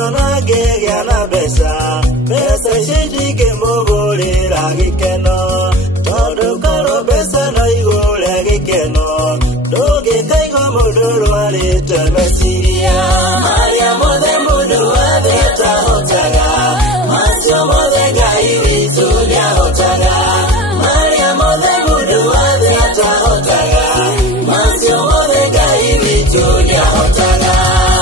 Dona Gana Bessa, Bessa Shady Gamble, Ragikeno, Todo Caro Bessa, Naigo, Ragikeno, Doge Taigo Modoro, Alita Messiria.